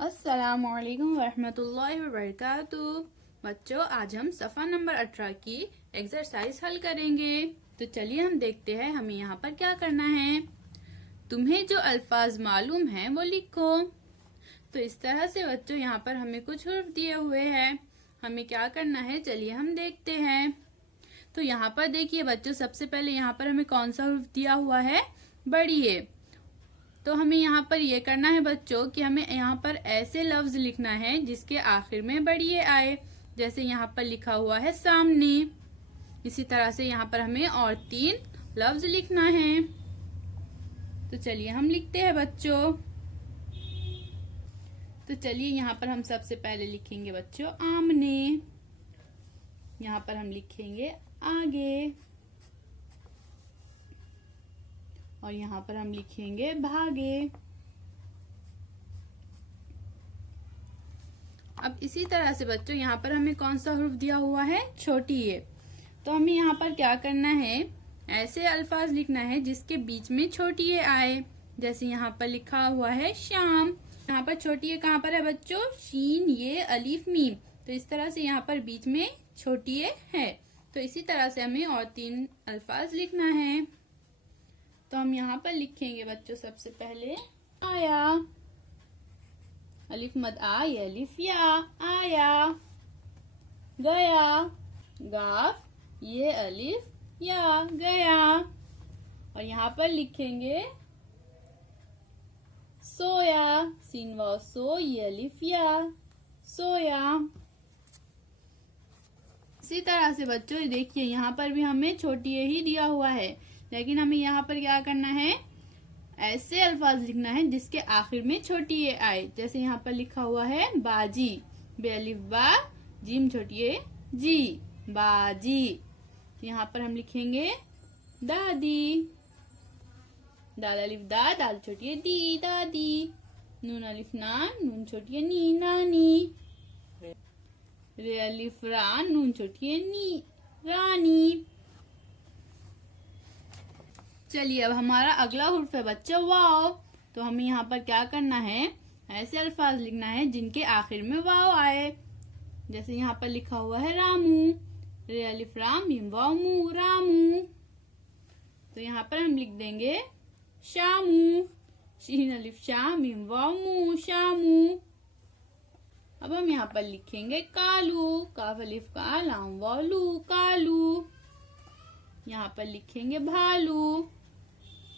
अस्सलामुअलैकुम वरहमतुल्लाहि वबरकातुहू। बच्चों, आज हम सफ़ा नंबर 18 की एक्सरसाइज हल करेंगे। तो चलिए हम देखते हैं हमें यहाँ पर क्या करना है। तुम्हें जो अल्फाज मालूम हैं वो लिखो। तो इस तरह से बच्चों यहाँ पर हमें कुछ हुर्फ दिए हुए हैं, हमें क्या करना है चलिए हम देखते हैं। तो यहाँ पर देखिए बच्चों, सबसे पहले यहाँ पर हमें कौन सा हुर्फ दिया हुआ है, बड़ी ए। तो हमें यहाँ पर ये करना है बच्चों कि हमें यहाँ पर ऐसे लफ्ज लिखना है जिसके आखिर में बड़ी ए आए। जैसे यहाँ पर लिखा हुआ है सामने, इसी तरह से यहाँ पर हमें और 3 लफ्ज लिखना है। तो चलिए हम लिखते हैं बच्चों। तो चलिए यहाँ पर हम सबसे पहले लिखेंगे बच्चों आमने, यहाँ पर हम लिखेंगे आगे, और यहाँ पर हम लिखेंगे भागे। अब इसी तरह से बच्चों यहाँ पर हमें कौन सा हुर्फ दिया हुआ है, छोटी ए। तो हमें यहाँ पर क्या करना है, ऐसे अल्फाज लिखना है जिसके बीच में छोटी ए आए। जैसे यहाँ पर लिखा हुआ है शाम, यहाँ पर छोटी ए कहाँ पर है बच्चों, शीन ये अलीफ मीम। तो इस तरह से यहाँ पर बीच में छोटी ए है। तो इसी तरह से हमें और 3 अल्फाज लिखना है। तो हम यहाँ पर लिखेंगे बच्चों सबसे पहले आया, अलिफ मद आ, ये अलिफ या, आया। गया, गाफ ये अलिफ या, गया। और यहाँ पर लिखेंगे सोया, सीन वाव सो, ये अलिफ या, सोया। इसी तरह से बच्चों देखिए यहाँ पर भी हमें छोटी ए ही दिया हुआ है, लेकिन हमें यहाँ पर क्या करना है, ऐसे अल्फाज लिखना है जिसके आखिर में छोटी ए आए। जैसे यहाँ पर लिखा हुआ है बाजी, बेअलिफ बा, जीम छोटी ए जी, बाजी। यहाँ पर हम लिखेंगे दादी, दाल अलिफ दा, दाल छोटी ए दी, दादी। नून अलिफ ना, नून छोटी ए नी, नानी। रे अलिफ रा, नून छोटी ए नी, रानी। चलिए अब हमारा अगला हुर्फ है बच्चों वाव। तो हमें यहाँ पर क्या करना है, ऐसे अल्फाज लिखना है जिनके आखिर में वाव आए। जैसे यहाँ पर लिखा हुआ है रामू, रे अलिफ राम मीम वाव मू, रामू। तो यहाँ पर हम लिख देंगे शामू, शीन अलिफ शाह मीम वाव मू, शामू। अब हम यहाँ पर लिखेंगे कालू, काफ अलिफ का लाम वाव लू, कालू। यहाँ पर लिखेंगे भालू,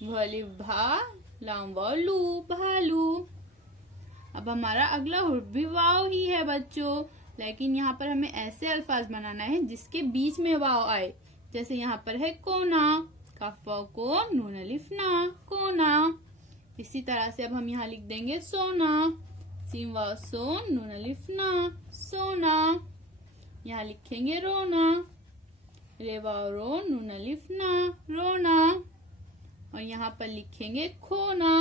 भलिफ भा, लाम वाव लू, भालू। अब हमारा अगला हुर्फ भी वाव ही है बच्चों, लेकिन यहाँ पर हमें ऐसे अल्फाज बनाना है जिसके बीच में वाव आए। जैसे यहाँ पर है कोना, काफ वाव को, नून अलिफ ना, कोना। इसी तरह से अब हम यहाँ लिख देंगे सोना, सीम वाव सो, नून अलिफ ना, सोना। यहाँ लिखेंगे रोना, रे वाव रो, नून अलिफ ना, रोना। और यहाँ पर लिखेंगे खोना,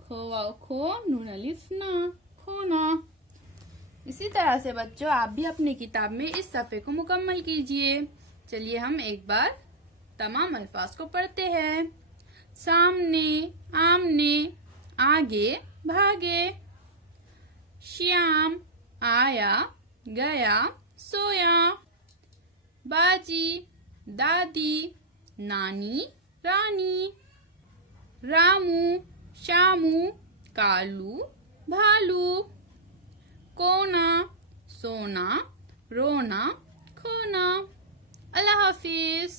खो वाव खो, नून अलिफ ना, खोना। इसी तरह से बच्चों आप भी अपनी किताब में इस सफ़े को मुकम्मल कीजिए। चलिए हम एक बार तमाम अल्फाज को पढ़ते हैं। सामने, आमने, आगे, भागे। श्याम, आया, गया, सोया। बाजी, दादी, नानी, रानी। रामू, शामू, कालू, भालू। कोना, सोना, रोना, खोना। अल्लाह हाफिज।